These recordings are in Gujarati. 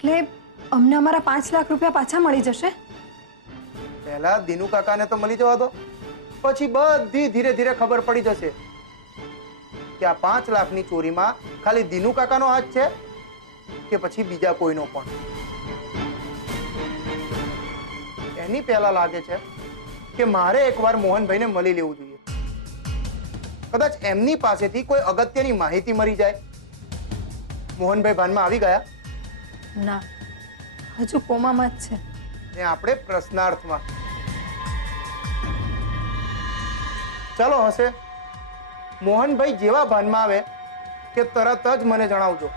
એટલે અમને અમારા 5 લાખ રૂપિયા પાછા મળી જશે? પહેલા દિનુ કાકાને તો મળી જવા દો, પછી બધી ધીરે ધીરે ખબર પડી જશે કે આ 5 લાખની ચોરીમાં ખાલી દિનુ કાકાનો હાથ છે કે પછી બીજા કોઈનો પણ. એની પહેલા લાગે છે કે મારે એકવાર મોહનભાઈને મળી લેવું જોઈએ. કદાચ એમની પાસેથી કોઈ અગત્યની માહિતી મળી જાય. મોહનભાઈ ભાનમાં આવી ગયા? ના, હજુ કોમામાં જ છે. ને આપણે પ્રશ્નાર્થમાં. ચાલો હશે, મોહનભાઈ જેવા ભાનમાં આવે કે તરત જ મને જણાવજો,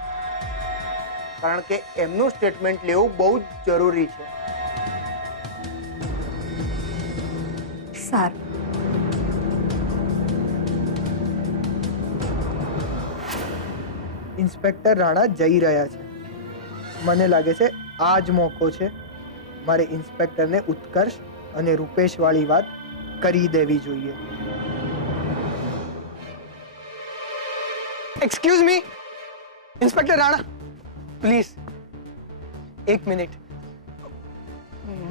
કારણ કે એમનું સ્ટેટમેન્ટ લેવું બહુ જ જરૂરી છે. સારું. ઇન્સ્પેક્ટર રાણા જઈ રહ્યા છે. મને લાગે છે આ જ મોકો છે મારે ઇન્સ્પેક્ટરને ઉત્કર્ષ અને રૂપેશ વાળી વાત કરી દેવી જોઈએ. Excuse me inspector Rana, please એક મિનિટ.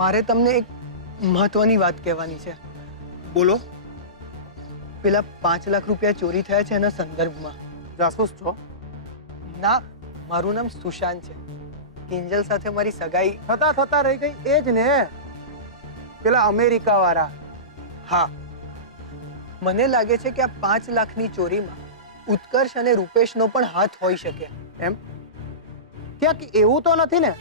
મારે તમને એક મહત્વની વાત કહેવાની છે. બોલો. પેલા 5 લાખ રૂપિયા ચોરી થયા છે એના સંદર્ભમાં. જાસૂસ છો? ના, મારું નામ સુશાંત છે. કિંજલ સાથે મારી સગાઈ થતા રહી ગઈ એ જ ને, પેલા અમેરિકા વાળા. હા, મને લાગે છે કે આ 5 લાખની ચોરીમાં ઉત્કર્ષ અને રૂપેશનો પણ હાથ હોઈ શકે. એમ? ક્યાંક એવું તો નથી ને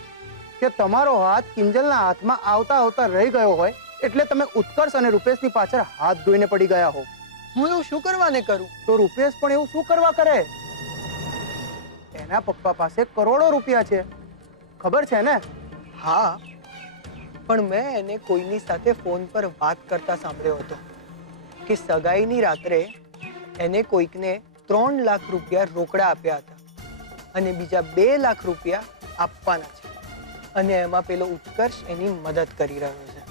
કે તમારો હાથ કિંજલના હાથમાં આવતા આવતા રહી ગયો હોય એટલે તમે ઉત્કર્ષ અને રૂપેશની પાછળ હાથ ધોઈને પડી ગયા હો? હું એવું શું કરવાને કરું? તો રૂપેશ પણ એવું શું કરવા કરે? એના પપ્પા પાસે કરોડો રૂપિયા છે, ખબર છે ને? હા, પણ મેં એને કોઈની સાથે ફોન પર વાત કરતા સાંભળ્યો હતો કે સગાઈની રાત્રે એને કોઈકને 3 લાખ રૂપિયા રોકડા આપ્યા હતા અને બીજા 2 લાખ રૂપિયા આપવાના છે, અને એમાં પેલો ઉત્કર્ષ એની મદદ કરી રહ્યો છે.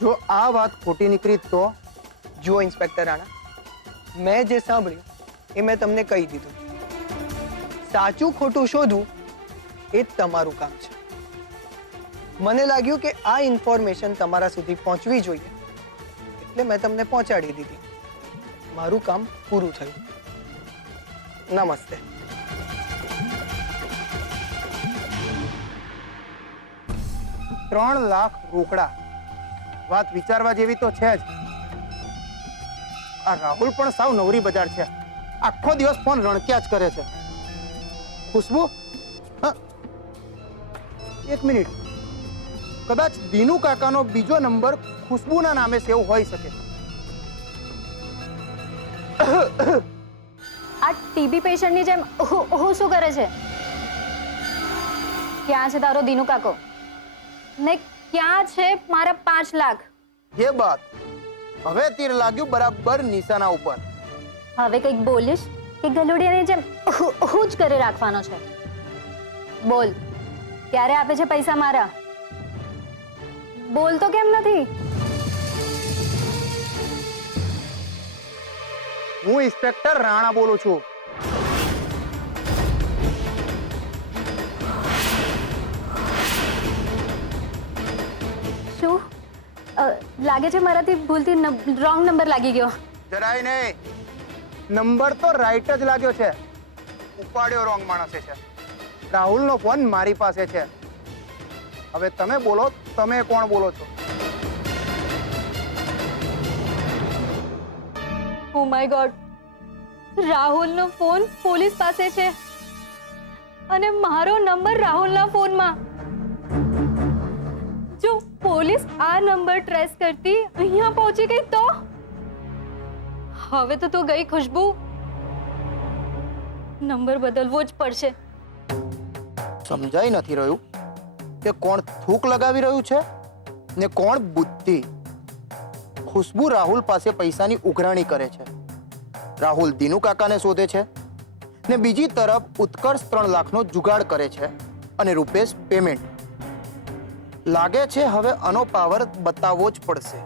જો આ વાત ખોટી નીકળી તો? જુઓ ઇન્સ્પેક્ટર રાણા, મેં જે સાંભળ્યું એ મેં તમને કહી દીધું. સાચું ખોટું શોધવું એ જ તમારું કામ છે. મને લાગ્યું કે આ ઇન્ફોર્મેશન તમારા સુધી પહોંચવી જોઈએ એટલે મેં તમને પહોંચાડી દીધી. મારું કામ પૂરું થયું. નમસ્તે. ₹3 લાખ રોકડા, વાત વિચારવા જેવી તો છે જ. આ રાહુલ પણ સાવ નવરી બજાર છે. આખો દિવસ ફોન રણક્યા જ કરે છે. ખુશ્બુ, એક મિનિટ, કદાચ દિનુ કાકાનો બીજો નંબર ખુશ્બુના નામે સેવ હોઈ શકે. આ ટીબી પેશન્ટની જેમ હું શું કરે છે? ક્યાં છે તારો દિનુ કાકો? ને ક્યાં છે મારા 5 લાખ? એ બાત હવે તીર લાગ્યું બરાબર નિશાના ઉપર. હવે કંઈક બોલીશ કે ગલુડિયાની જેમ હું જ કરી રાખવાનો છે? બોલ, ક્યારે આપે છે પૈસા મારા? બોલ તો કેમ નથી? હું ઇન્સ્પેક્ટર રાણા બોલું છું. શું લાગે છે મારાથી ભૂલથી રોંગ નંબર લાગી ગયો? જરાય નહીં, નંબર તો રાઈટ જ લાગ્યો છે. ઉપાડ્યો રોંગ માણસે છે. રાહુલનો ફોન મારી પાસે છે. હવે તમે બોલો, તમે કોણ બોલો છો? ઓ માય ગોડ, રાહુલનો ફોન પોલીસ પાસે છે અને મારો નંબર રાહુલના ફોનમાં. જો પોલીસ આ નંબર ટ્રેસ કરતી અહીંયા પહોંચી ગઈ તો? હવે તો તું ગઈ ખુશ્બુ, નંબર બદલવો જ પડશે. સમજાઈ નથી રહ્યું કે કોણ થૂક લગાવી રહ્યું છે ને કોણ બુદ્ધિ. ખુશ્બુ રાહુલ પાસે પૈસાની ઉઘરાણી કરે છે, રાહુલ દિનુ કાકાને શોધે છે, ને બીજી તરફ ઉત્કર્ષ 3 લાખનો જુગાડ કરે છે અને રૂપેશ પેમેન્ટ. લાગે છે હવે આનો પાવર બતાવવો જ પડશે.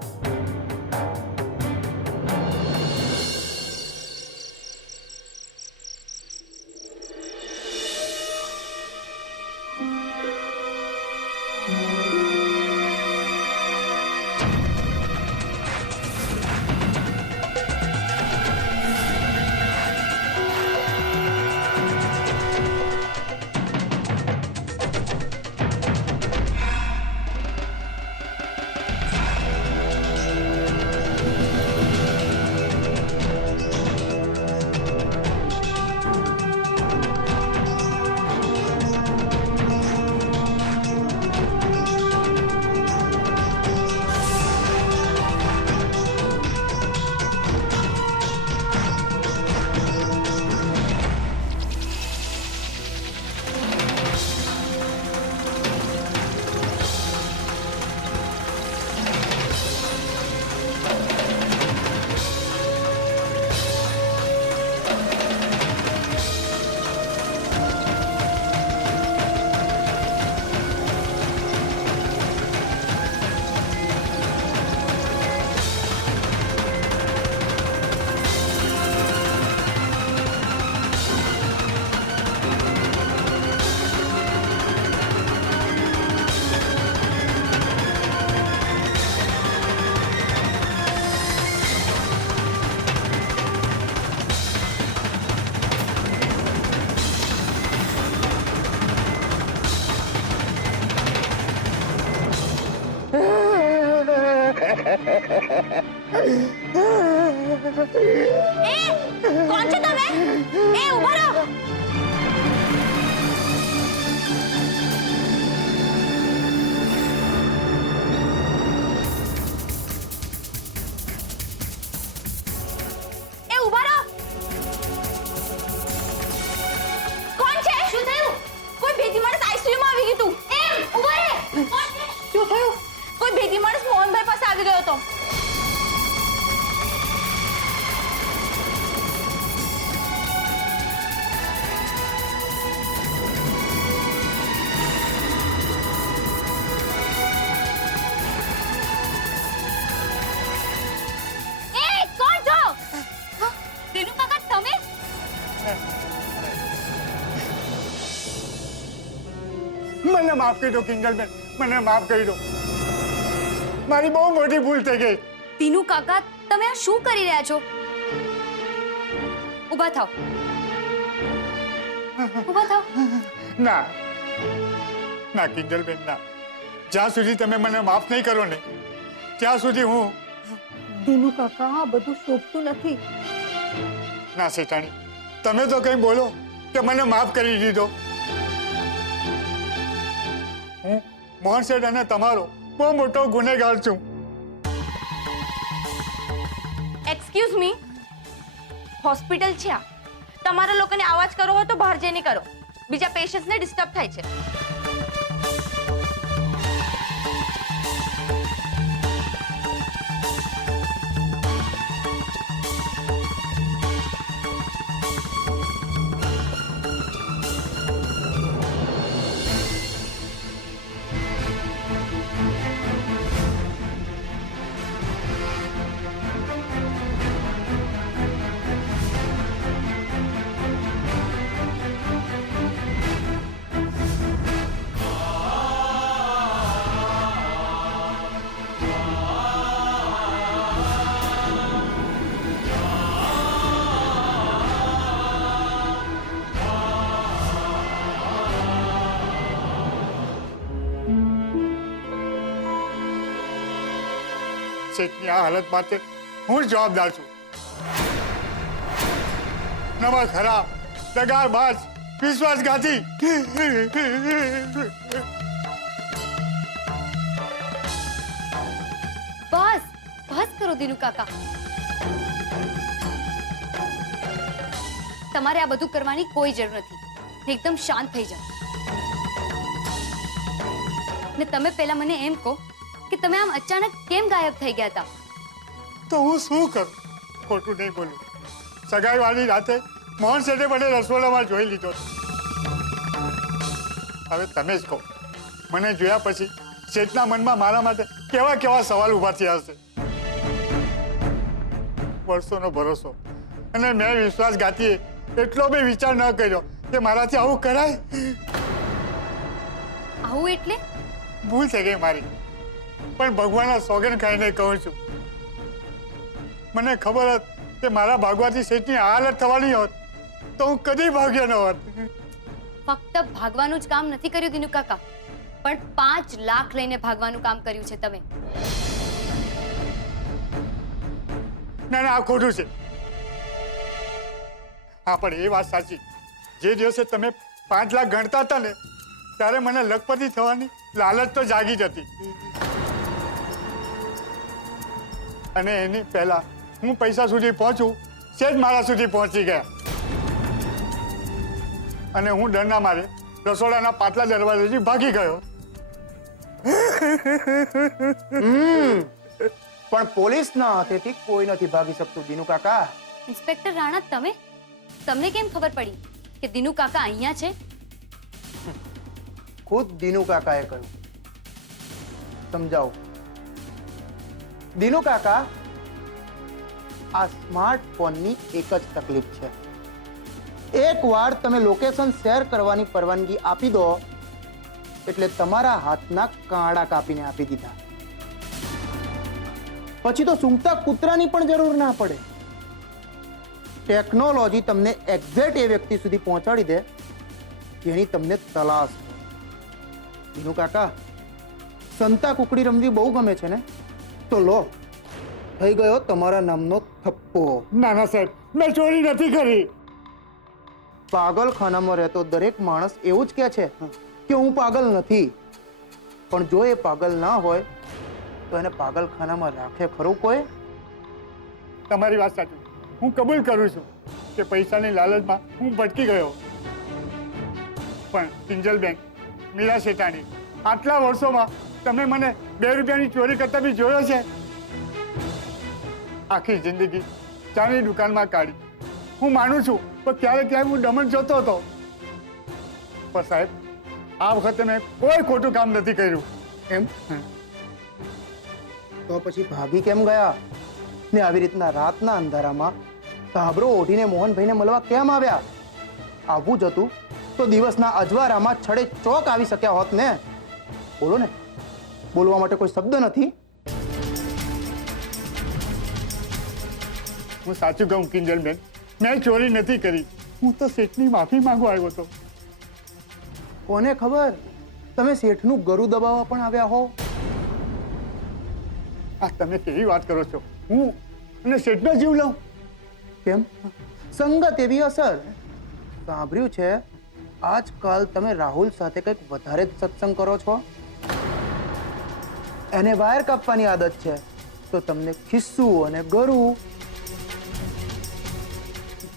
કોણ છો તમે? ઊભા રહો. ઊભા રહો. કોણ છે? શું થયું? કોઈ ભેદી માણસ આઈસીયુ માં આવી ગયું તું. ઊભા રહે. શું થયું? કોઈ ભેદી માણસ મોહનભાઈ પાસે આવી ગયો હતો. મને માફ કરી દો કિંજલબેન, મને માફ કરી દો. મારી બહુ મોટી ભૂલ થઈ ગઈ. તીનુ કાકા, તમે આ શું કરી રહ્યા છો? ઊભા થાઓ. ઊભા થાઓ. ના ના કિંજલબેન, ના. જ્યાં સુધી તમે મને માફ નહીં કરો ને ત્યાં સુધી હું દીનુ કાકા, આ બધું શોભતું નથી. ના શેઠાણી, તમે તો કંઈ બોલો કે મને માફ કરી દીધો. હું મોહન શેઠ અને તમારો બહુ મોટો ગુનેગાર છું. એક્સક્યુઝ મી, હોસ્પિટલ છે આ. તમારા લોકોને અવાજ કરવો હોય તો બહાર જઈને કરો. બીજા પેશન્ટ્સને ડિસ્ટર્બ થાય છે. શેઠની આ હાલત માટે હું જ જવાબદાર છું. નવા ખરાબ, દગાબાજ, વિશ્વાસઘાતી. બસ બસ કરો દીનુ કાકા. તમારે આ બધું કરવાની કોઈ જરૂર નથી. એકદમ શાંત થઈ જાઓ. ને તમે પહેલા મને એમ કહો કે તમે આમ અચાનક કેમ ગાયબ થઈ ગયા હતા? તો હું શું કરું? ખોટું નહીં બોલું. સગાઈ વાળી રાતે મોહન શેઠે મને રસોડામાં જોઈ લીધો. હવે તમે જ કહો, મને જોયા પછી શેઠના મનમાં મારા માટે કેવા કેવા સવાલ ઉભા થયા હશે. વર્ષોનો ભરોસો અને મેં વિશ્વાસઘાતીએ એટલો બી વિચાર ન કર્યો કે મારાથી આવું કરાય. આવું એટલે? ભૂલ થઈ ગઈ મારી, પણ ભગવાનના સોગંદ ખાઈને કહું છું, મને ખબર હતી કે મારા ભાગવાથી શેઠની હાલત થવાની હોત તો હું કદી ભાગ્યો ન હોત. ફક્ત ભાગવાનું જ કામ નથી કર્યું દીનુ કાકા, પણ 5 લાખ લઈને ભાગવાનું કામ કર્યું છે તમે. ના ના, આ ખોટું છે. હા, પણ એ વાત સાચી, જે દિવસે તમે 5 લાખ ગણતા હતા ને ત્યારે મને લખપતિ થવાની લાલચ તો જાગી જ હતી. અને એની પહેલા હું પૈસા સુધી પહોંચું છે જ મારા સુધી પહોંચી ગયા. અને હું ડરના મારે રસોડાના પાછલા દરવાજેથી ભાગી ગયો. પણ પોલીસના હાથેથી કોઈ નથી ભાગી શકતું દીનુ કાકા. ઇન્સ્પેક્ટર રાણા, તમને કેમ ખબર પડી કે દીનુ કાકા અહીંયા છે? ખુદ દીનુ કાકાએ કહ્યું. સમજાવો. દીનુ કાકા, આ સ્માર્ટફોનની એક જ તકલીફ છે. એકવાર તમે લોકેશન શેર કરવાની પરવાનગી આપી દો એટલે તમારા હાથના કાંડા કાપીને આપી દીધા. પછી તો સૂંઘતા કૂતરાની પણ જરૂર ના પડે. ટેકનોલોજી તમને એક્ઝેક્ટ એ વ્યક્તિ સુધી પહોંચાડી દે જેની તમને તલાશ હોય. દીનુ કાકા, સંતા કુકડી રમવી બહુ ગમે છે ને? તો લો, થઈ ગયો તમારા નામનો થપ્પો. ના ના સાહેબ, મેં ચોરી નથી કરી. પાગલખાનામાં રહેતો દરેક માણસ એવું જ કહે છે કે હું પાગલ નથી. પણ જો એ પાગલ ના હોય તો એને પાગલખાનામાં રાખે ખરું કોઈ? તમારી વાત સાચી. હું કબૂલ કરું છું કે પૈસાની લાલચમાં હું ભટકી ગયો. પણ કિંજલબેન, મીરા શેઠાણી, આટલા વર્ષોમાં તમે મને 2 રૂપિયાની ચોરી કરતા બી જોયો છે? આખી જિંદગી ચાની દુકાનમાં કાઢી. હું માનું છું પણ ક્યારેક ક્યારેક હું દમણ જતો હતો. પણ સાહેબ, આ વખતે મેં કોઈ ખોટું કામ નથી કર્યું. એમ? તો પછી ભાગી કેમ ગયા ને આવી રીતના રાતના અંધારામાં કાબરો ઓઢીને મોહનભાઈને મળવા કેમ આવ્યા? આવવું જ હતું તો દિવસના અજવાળામાં છડે ચોક આવી શક્યા હોત ને. બોલો ને, બોલવા માટે કોઈ શબ્દ નથી. હું સાચું કહું કિંજલબેન, મેં ચોરી નથી કરી. હું તો શેઠની માફી માંગવા આવ્યો હતો. કોને ખબર તમે શેઠનું ગરું દબાવવા પણ આવ્યા હો. આ તમે કેવી વાત કરો છો? હું અને શેઠનો જીવ લઉં? કેમ? સંગત એવી અસર. સાંભળ્યું છે આજકાલ તમે રાહુલ સાથે કંઈક વધારે જ સત્સંગ કરો છો. એને વાયર કાપવાની આદત છે તો તમને ખિસ્સું અને ગરું.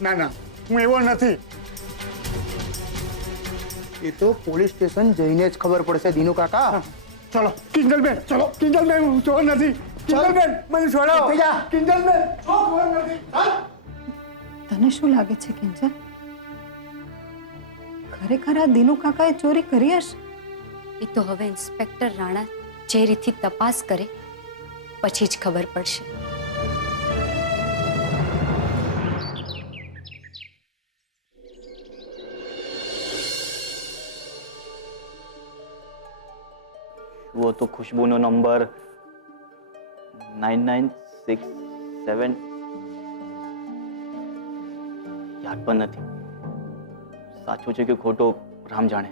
ના ના, હું એવો નથી. એ તો પોલીસ સ્ટેશન જઈને જ ખબર પડશે દિનુ કાકા. ચલો કિંજલબેન, ચલો કિંજલબેન, હું ચોર નથી. કિંજલબેન, મને છોડાવો. થઈ જા. કિંજલબેન, ચોર નથી. તને શું લાગે છે કિંજલ? ખરેખર આ દિનુ કાકાએ ચોરી કરી હશે? એ તો હવે ઇન્સ્પેક્ટર રાણા જે રીતથી તપાસ કરે પછી જ ખબર પડશે. वो तो खुशबूનો નંબર 9967 યાદ પણ નથી. સાચું છે કે ખોટો રામ જાણે.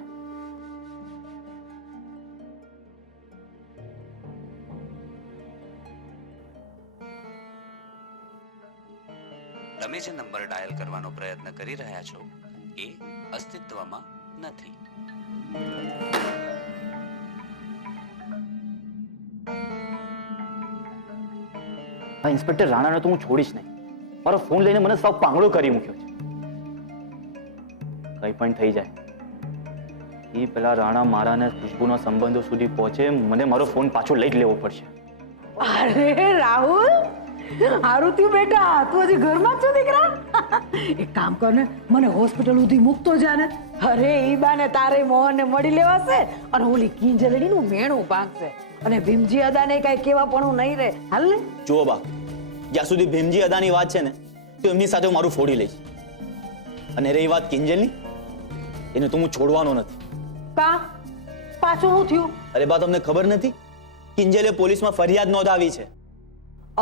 તમે જે નંબર ડાયલ કરવાનો પ્રયત્ન કરી રહ્યા છો એ અસ્તિત્વમાં નથી. આ ઇન્સ્પેક્ટર રાણાને તો હું છોડીશ નહીં. મારો ફોન લઈને મને સાવ પાંગળો કરી મૂક્યો છે. કંઈ પણ થઈ જાય એ પેલા રાણા મારા ને ખુશ્બુના સંબંધો સુધી પહોંચે, મને મારો ફોન પાછો લઈ જ લેવો પડશે. અરે રાહુલ, હારું થયું બેટા, તું હજી ઘરમાં જ છો દીકરા? એક કામ કર ને, મને હોસ્પિટલ સુધી મૂકતો જા ને. અરે ઈ બાને તારે મોહનને મળી લેવાશે અને ઓલી કિંજલડીનું મેણું ભાંગશે અને ભીમજી અદાને કાંઈ કેવા પણ નહીં રહે. હાલ ને. જુઓ બા, જ્યાં સુધી ભીમજી અદાની વાત છે ને તો એમની સાથે હું મારું ફોડી લઈશ. અને રહી વાત કિંજલની, એને તો હું છોડવાનો નથી. કા પાછું શું થયું? અરે બા, તમને ખબર નથી? કિંજલે પોલીસમાં ફરિયાદ નોંધાવી છે.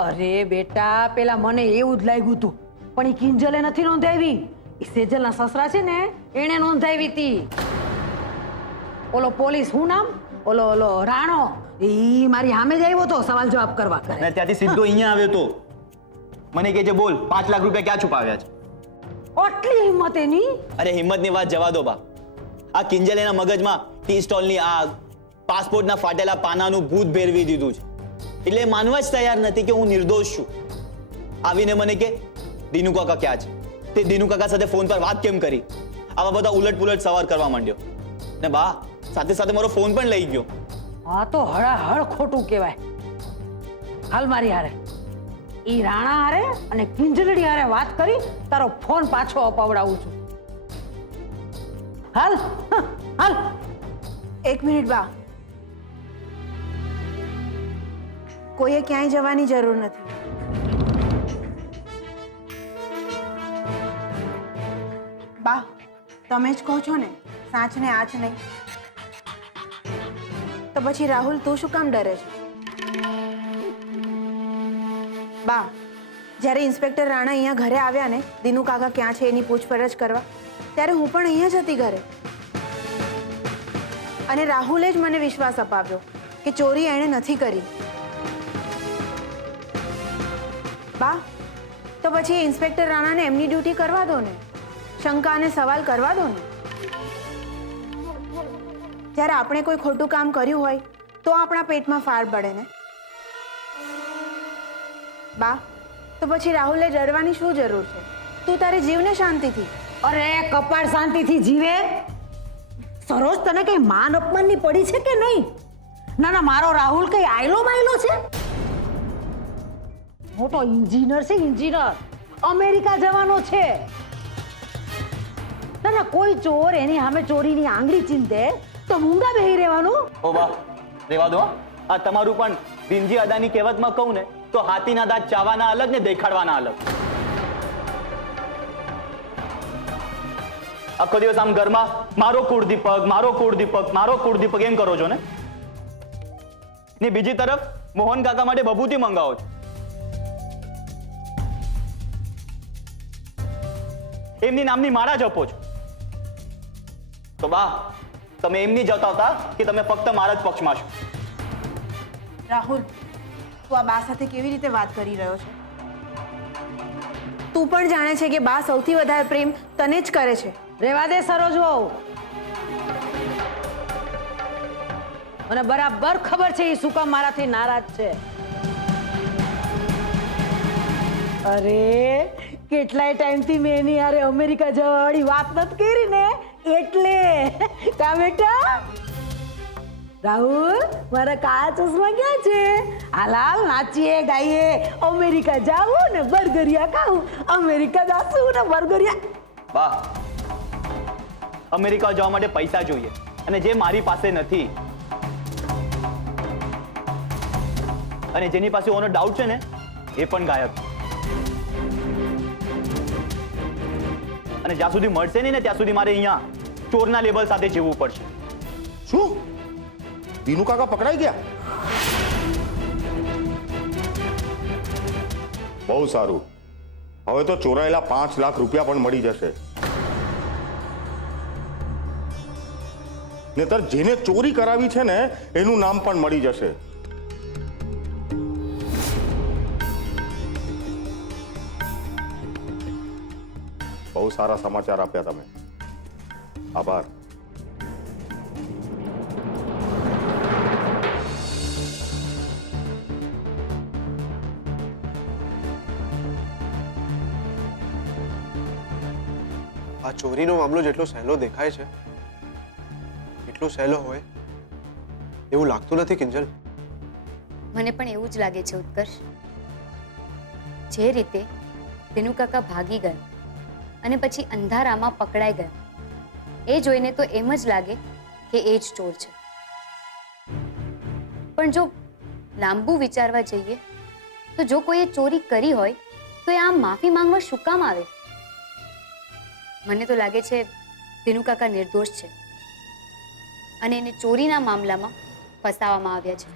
અરે બેટા, પેલા મને એવું જ લાગ્યું હતું, પણ ઈ કિંજલે નથી નોંધાવી. ઈ સેજલના સસરા છે ને, એણે નોંધાવી હતી. ઓલો પોલીસ, શું નામ? ઓલો ઓલો રાણો, ઈ મારી સામે જ આવ્યો તો સવાલ જવાબ કરવા. અને ત્યાંથી સીધો અહીંયા આવ્યો તો મને કહે છે, બોલ 5 લાખ રૂપિયા ક્યાં છુપાવ્યા છે? આટલી હિંમત એની? અરે હિંમતની વાત જવા દો બા. આ કિંજલેના મગજમાં ટી સ્ટોલની આગ, પાસપોર્ટના ફાટેલા પાનાનું ભૂત ભેરવી દીધું છે. એટલે માનવા જ તૈયાર નથી કે હું નિર્દોષ છું. આવીને મને કે દિનુ કાકા ક્યાં છે? તે દિનુ કાકા સાથે ફોન પર વાત કેમ કરી? આવા બધા ઉલટ પુલટ સવાલ કરવા માંડ્યો. ને બા, સાથે સાથે મારો ફોન પણ લઈ ગયો. આ તો હળાહળ ખોટું કહેવાય. હાલ મારી હારે, ઈ રાણા હારે અને કિંજલડી હારે વાત કરી તારો ફોન પાછો અપાવડાવું છું. હાલ હાલ. 1 મિનિટ બા, કોઈએ ક્યાંય જવાની જરૂર નથી. બા, તમે જ કહો છો ને, સાચ ને આચ નહીં. તો પછી રાહુલ તું શું કામ ડરે છે? બા, જ્યારે ઇન્સ્પેક્ટર રાણા અહીંયા ઘરે આવ્યા ને દિનુ કાકા ક્યાં છે એની પૂછપરછ કરવા, ત્યારે હું પણ અહીંયા જ હતી ઘરે. અને રાહુલે જ મને વિશ્વાસ અપાવ્યો કે ચોરી એણે નથી કરી. બા તો પછી ઇન્સ્પેક્ટર રાણાને એમની ડ્યુટી કરવા દો ને, શંકા અને સવાલ કરવા દો ને. જ્યારે આપણે કોઈ ખોટું કામ કર્યું હોય તો આપણા પેટમાં ફાળ પડે ને. બા તો પછી રાહુલે ડરવાની શું જરૂર છે? તું તારે જીવને શાંતિથી. અરે કપાળ શાંતિથી જીવે. સરોજ તને કઈ માન અપમાનની પડી છે કે નહીં? ના ના, મારો રાહુલ કઈ આયલો માયલો છે? મોટો એન્જિનિયર છે, એન્જિનિયર. અમેરિકા જવાનો છે. ના ના, કોઈ ચોર એની સામે ચોરીની આંગળી ચીંધે તો મૂંગા બેહી રહેવાનું. ઓ બા રેવા દો. આ તમારું પણ વિંજી અદાની કહેવતમાં કહું ને તો હાથીના દાંત ચાવાના અલગ ને દેખાડવાના અલગ. આખો દિવસ આમ ઘરમાં મારો કુળદીપક, મારો કુળદીપક, મારો કુળદીપક એમ કરો છો ને બીજી તરફ મોહન કાકા માટે બબૂતી મંગાવો છો. એમની નામની માળા જપો છો. તો બા તમે એમની જતાવતા કે તમે ફક્ત મારા જ પક્ષમાં છો. રાહુલ, તું આ બા સાથે કેવી રીતે વાત કરી રહ્યો છે? તું પણ જાણે છે કે બા સૌથી વધારે પ્રેમ તને જ કરે છે. રેવા દે સરોજ વહુ. મને બરાબર ખબર છે એ શું કામ મારાથી નારાજ છે. અરે કેટલાય ટાઈમથી મેં એની હારે અમેરિકા જવાવાળી વાત નથી કરી ને એટલે. કા બેટા? રાહુલ, મારા કાળા ચશ્મા ક્યાં છે? હાલાલ નાચીએ ગાઈએ, અમેરિકા જાવું ને બર્ગરિયા ખાવું, અમેરિકા જાશું ને બર્ગરિયા. બા અમેરિકા જવા માટે પૈસા જોઈએ અને જે મારી પાસે નથી, અને જેની પાસે ઓનો ડાઉટ છે ને એ પણ ગાયબ. અને જ્યાં સુધી મળશે નહીં ને ત્યાં સુધી મારે અહીંયા ચોરના લેબલ સાથે જીવવું પડશે. શું દીનુ કાકા પકડાઈ ગયા? બહુ સારું, હવે તો ચોરાયેલા 5 લાખ રૂપિયા પણ મળી જશે. નહીતર જેને ચોરી કરાવી છે ને એનું નામ પણ મળી જશે. બહુ સારા સમાચાર આપ્યા તમે, આભાર. આ ચોરીનો મામલો જેટલો સહેલો દેખાય છે એટલો સહેલો હોય એવું લાગતું નથી કિંજલ. મને પણ એવું જ લાગે છે ઉત્કર્ષ. જે રીતે દિનુ કાકા ભાગી ગયા અને પછી અંધારામાં પકડાઈ ગયા, એ જોઈને તો એમ જ લાગે કે એ જ ચોર છે. પણ જો લાંબુ વિચારવા જઈએ તો જો કોઈએ ચોરી કરી હોય તો એ આમ માફી માંગવા શું કામ આવે? મને તો લાગે છે દિનુ કાકા નિર્દોષ છે અને એને ચોરીના મામલામાં ફસાવવામાં આવ્યા છે.